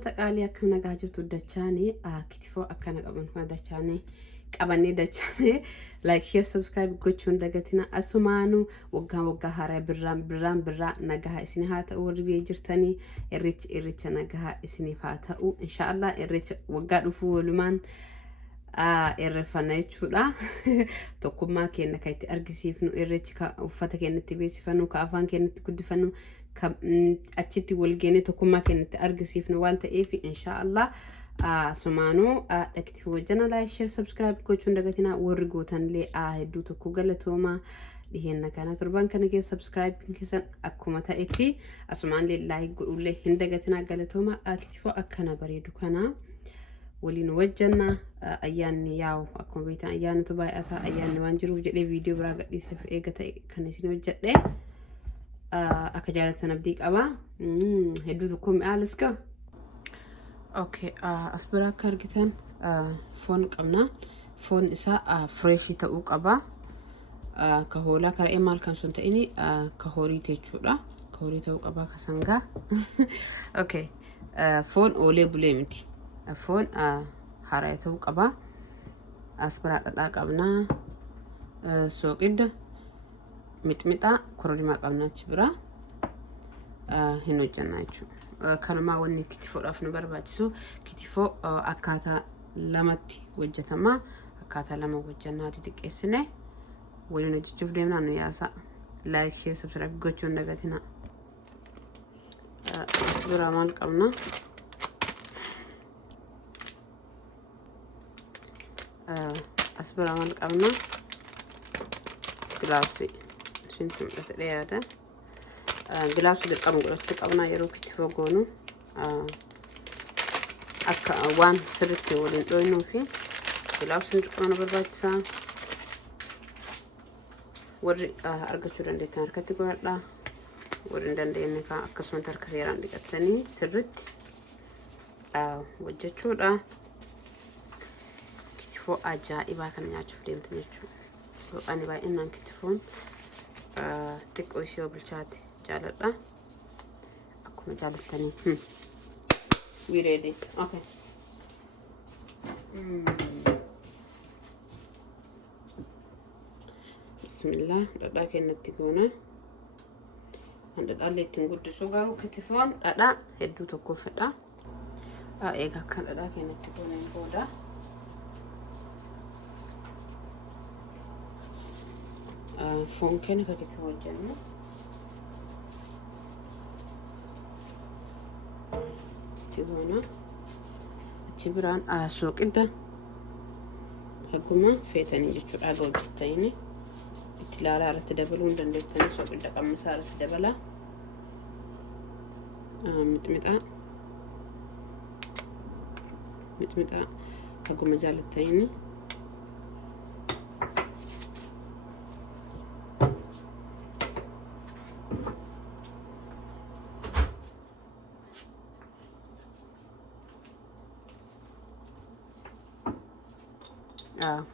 Ummata qaalii akka nagaa jirtu dachaanii kitifoo akkana qaban kana dachaanii qabanne dachaanii like share subscribe gochuun dagatina asumaanu waggaa haaraa birraan nagaa isin haa ta'u warri biyya jirtanii irricha nagaa isin haa ta'u inshallah irricha waggaa dhufu walumaan irrefana jechuudha tokkummaa keenya kan itti argisiifnu irrichi ka uffata keenyatti beeksifannu ka afaan keenyatti guddifannu achitti walgeene tokkummaa keenyatti argisiifnu waan ta'eef inshallah sumaanu kitifoo wajjana like share subscribe gochuun dagatina warri gootanlee hedduu tokko galatooma dhiheenya kana turban kana keessa subscribe keessan akkuma ta'etti asumaanlee like godhullee hin dagatina galatooma kitifoo akkana bareedu kana ولين وجهنا أيان ياو أكون بيتا أيان تبايعتها أيان وانجرو جدي فيديو براغ يسف إيجتا كنسين وجدي أكجالتنا بديك أبا هدو ذكم آلسكا أوكي أصبرا كارجتن فون قمنا فون إسا فريشي تأوك أبا كهولا كار إمال كان سنتيني كهوري تيجورا كهوري تأوك أبا كسانغا أوكي فون أولي بوليمتي فون حرايته قبا أسبرا قبنا سوقد متمتا كوريما قبنا تبرا هنو جنايتشو كانما وني كتفو رافنو برباجسو كتفو أكاتا لامتي وجتما أكاتا لما وجناتي تكيسنه ولينو جتشوف ديمنا نياسا لايك شير سبسكرايب gochuun dagatina أسبرا مال قبنا أصبر عمل قبنا جلاسي سنتم أترياده جلاسي دقام قلت قبنا يروح تفوقونه وان سرتي ولين دوينو في جلاسي دقامنا برباجسا وري أرجع عندي تاركتي قلنا وري عندي إنك أكسون تركتي عندي كتني سرت وجه شورا كتفو أجائبا كان يعرف ديم تنجو أنا باي إنن كتفون تك أوشيو بالشات جالتا أكو جالتني we ready okay بسم الله لا كأنك تكونه عند اللي تنقول تسوقه كتفون لا هدو تكوف لا إيجا كان لا كأنك تكونه بودا فون كان كتفو الجنة تقولنا تبران سوق إنت حكومة فيتني جت عقول جتيني اتلال على تدبلون دندتني سوق إنت كم مسار تدبلا متمتع كحكومة جالتيني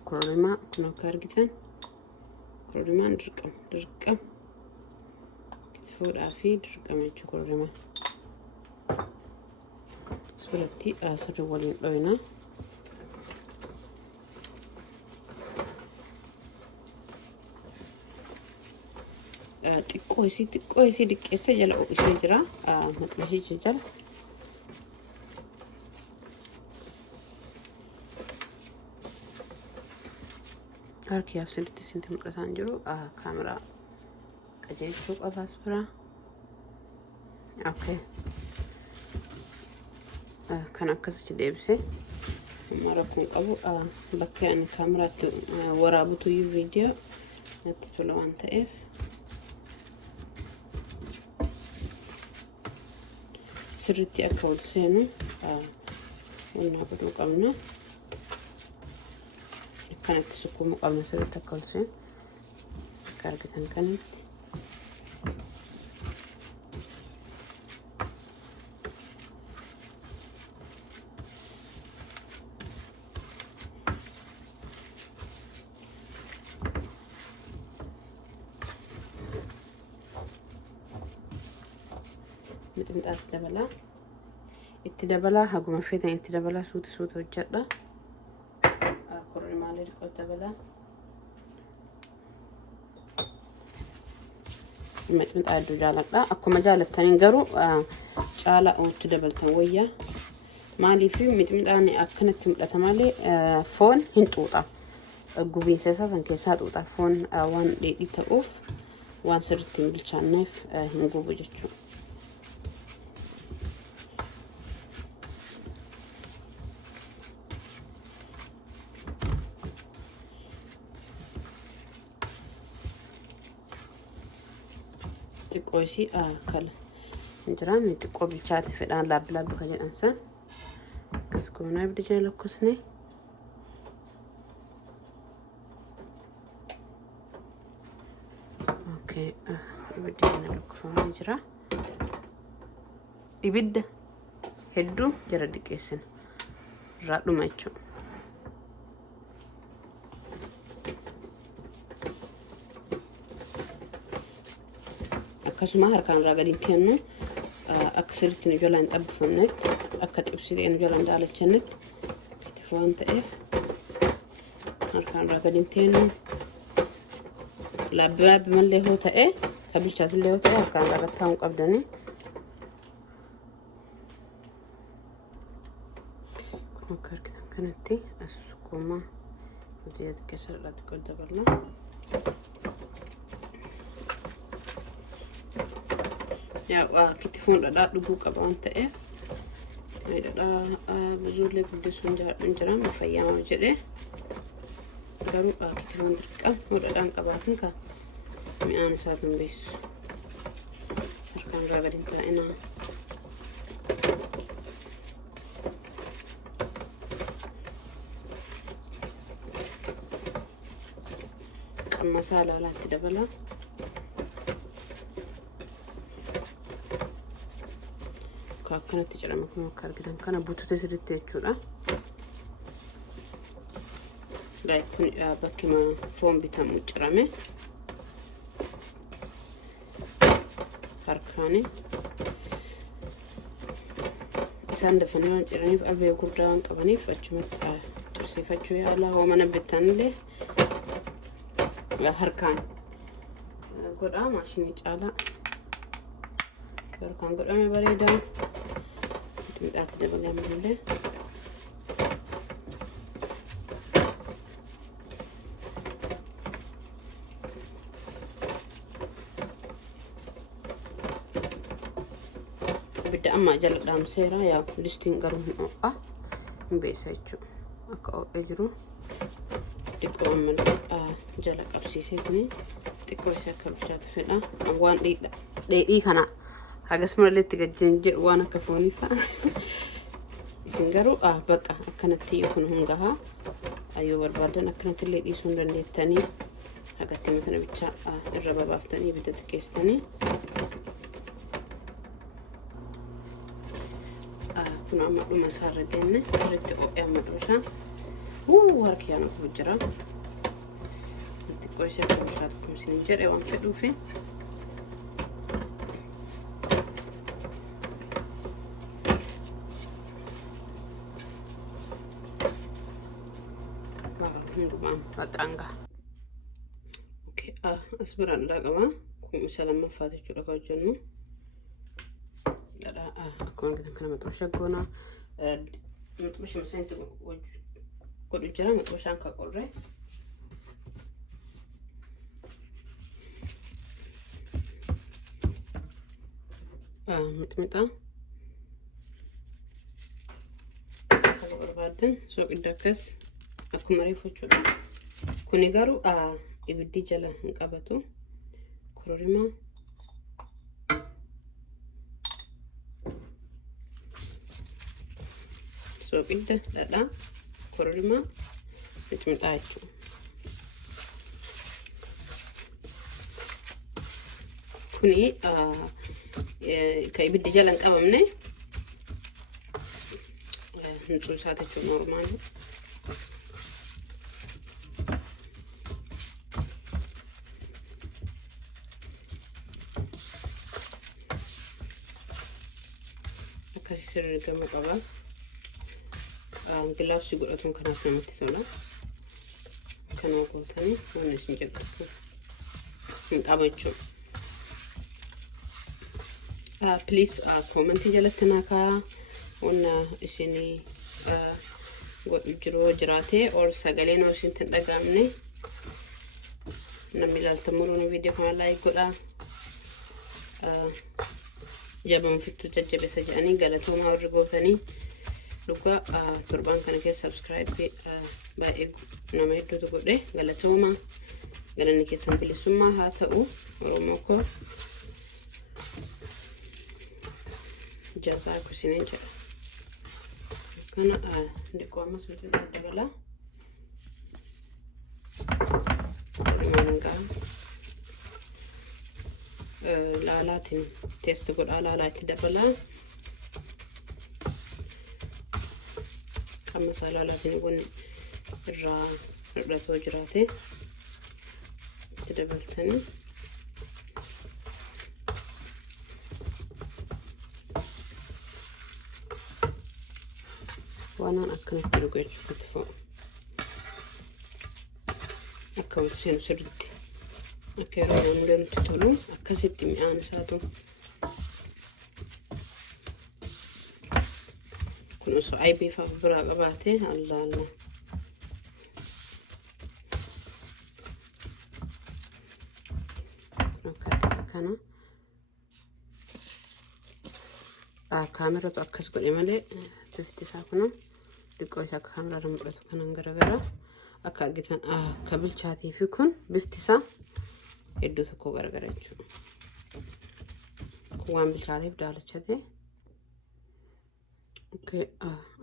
كوريما كنا كارجتن كوريما درقم كتفو العافي درقم يجو كوريما سبلتي أسر ولين لوينا تكويسي دك إسجل أو إسجرا متلهي جل أركي أفسدت سنتم كسانجرو كاميرا أجي شوف أفاسبرا أوكي كان أكسر جديبسي مرة كنت أبو بكي أن كاميرا ورابطو يو فيديو نتسولو عن تأف سرتي أكول سينو ونابدو قمنا كانت تسكو مقابل سرت أكول سين كاركتان كانت متمتعة دبلا itti dabalaa haguma feetan itti dabalaa suuta hojjedha. Kororimaa xiqqoo dabalaa. Mixmixa hedduu jaaladha. Akkuma jaalattaniin garuu caalaa itti dabaltan wayyaa. Maaliif mixmixaan akkanatti mul'ata malee foon hin xuuxa. Gubiinsa isaa kan keessaa xuuxa. Foon waan dheedhii ta'uuf waan sirriitti hin bilchaanneef hin gubu jechuudha. Xiqqoo isii kala hin jiraanne xiqqoo bilchaate fedhaan laabbi kan jedhan san akkas goonaa ibidda jala lakkosne. Ibidda jala lakkofamaa jira. Ibidda hedduu jala diqqeessina irraa dhuma jechuudha. Akkasuma harkaan irraa gadi kennu akka sirriitti nu jala hin xabbifamnetti akka xibsitee nu jala hin daalachannetti itti waan ta'eef harkaan irraa gadi kennu. Laabbi mallee hoo ta'e ka bilchaatullee hoo ta'e harkaan irraa gadi taa'uu qabdanii. Kun akka argitan kanatti sukkuumaa hojii keessa irratti qod dabalna. Kittifoon dhadhaa dhuguu qaba waan ta'eef dhadhaa buzuulee guddisuun jiraama fayyaama jedhee garuu kittifoon dirqama dhadhaan qabaatin ka mi'aan isaa gambeessu harkaan irraa gadi hin taa'inaa. Qammasaa ilaalaatti dabalaa. Akkanatti jedhama kun akka argitan kana butute sirriitti jechuudha. Kun bakki foon bitamu cirame harkaani isaan dafanii waan ciraniif albee guddaa waan qabaniif achumatti tursiifachuu yaalaa hoo mana bittanillee harkaan godhaa maashinii caalaa harkaan godhame bareedaa. Mixmixaatti dabalee ammallee ibidda amma jala dhaamseera. Yaa listiin garuu hin ho'a hin beessa jechuudha. Akka ho'ee jiru xiqqoo ammallee jala qabsiiseetini xiqqoo isii akka bilchaatu fedha. Waan dheedhii kana hagas malee itti gajjeen jedhu waan akka foonii fa'a. Isin garuu baqa akkanatti kun hungahaa ayyoo barbaadan akkanatti illee dhiisuu hin dandeettanii hagatti kana bicha irra babaaftanii ibidda xiqqeessitanii. Kun amma dhuma isaarra geenne sirriitti ho'ee amma dhuushaan harki yaanu qabu jira. Xiqqoo ishee akka bishaatu kun isin jedhe waan fedhuufi. Akanga. Okay, asbiraan dhaqama. Kun isa lammaffaa jechuudha kan hojjennu. Akkuma argitan kana maxxooshee goona. Maxxooshee miseenti godhu jira. Maxxooshaan kan qorree. Mixmixa. Akka barbaadan soqidda akkas akkuma reefu jechuudha. Kuni garuu ibiddi jala hin qabatu. Kororimaa soqidda dhadhaa kororimaa mixmixaa jechuudha. Kuni ka ibiddi jala hin qabamne hin xuusaata jechuudha normaali. akkasii sirreeffamuu qaba. Gilaafsii godhatuun kanaaf namatti tola. Kana gootanii waan isin jedhu hin qabachuun. Please comment jalatti naakaa waan isin godhu jiru jiraate or sagalee noo isin tin dhagaamne namni ilaaltamuun video kana like godha. Jabaan fittu jajjabeessa jedhanii galatoomaa warri gootanii luka torban kana keessa subscribe baay'ee nama hedduutu godhe galatoomaa galanni keessan bilisummaa haa ta'u Oromoo koo jazaa kusineen jedha kana dhiqoo ammas bitu dabalaa laalaatiin teesti godhaa laalaatti dabalaa amma isaa laalaatiin waan irraa hir'atoo jiraate itti dabaltanii waanaan akkanatti dhugu jechuudha fo'u akka wal seenu sirriitti akka yeroo naannoo nuti tolu akkasitti mi'aan isaatu kun osoo aybii fa'aa biraa qabaate alla kana kaameratu akkas godhe malee bifti isaa kun dhiqoo isaa kaameraan mul'atu kanan garagara akka argitan akka bilchaatee fi kun bifti isaa hedduu tokko garagara jechuudha. Kun waan bilchaateef daalachate. Okay,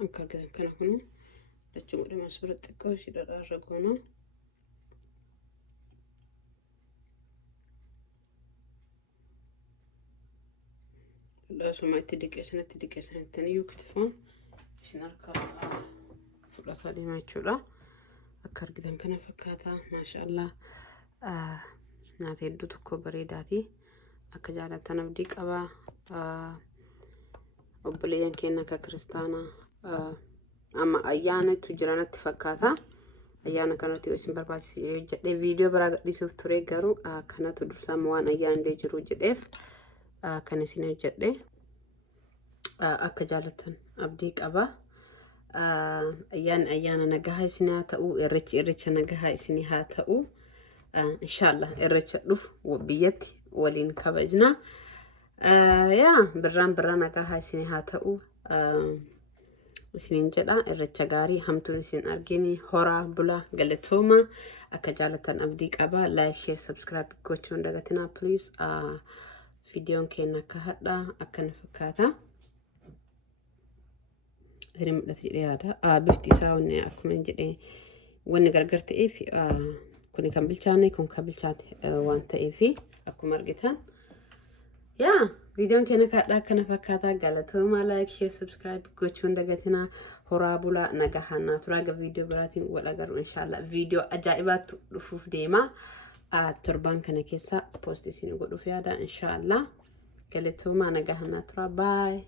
akka argitan kana kun lachuu godhe mas bira xiqqoo ishee dhadhaarra goona. Dhadhaasuma itti dhiqeessanitti iyyuu kitfoon isin harka fudhataa deemaa jechuudha. Akka argitan kana fakkaata maashaallah. Nyaata hedduu tokko bareedaati akka jaalatan abdii qaba. Obboleeyyan keenya akka kiristaanaa amma ayyaanatu jiranatti fakkaata. Ayyaana kanatti yoo isin barbaachise jedhee viidiyoo biraa gadhiisuuf ture garuu kanatu dursaa waan ayyaanillee jiru jedheef kan isin hojjedhe akka jaalatan abdii qaba. Ayyaana nagahaa isin haa ta'u irrecha nagahaa isin haa ta'u. Inshallah irrecha dhufu biyyatti waliin kabajna. Birraan nagahaa isin haa ta'u isinin jedha irrecha gaarii hamtuun isin argini horaa bula galatooma akka jaalatan abdii qaba. Like share subscribe gochuun dagatina please. Videoon keenya akka hadhaa akkana fakkaata. Isin mul'ata jedhee yaada. Bifti isaa wanni akkuma jedhee wanni gargar ta'eef kuni kan bilchaanne kun kan bilchaate waan ta'eef akkuma argitan videoon keenya kadhaa akkana fakkaata. Galatooma like share subscribe gochuun dagatina horaa bulaa nagahaa turaa ga viidiyoo biraatiin wal agarru inshallah. Viidiyoo ajaa'ibaatu dhufuuf deema torban kana keessa post isin godhuuf yaada inshallah. Galatooma nagahaa turaa bye.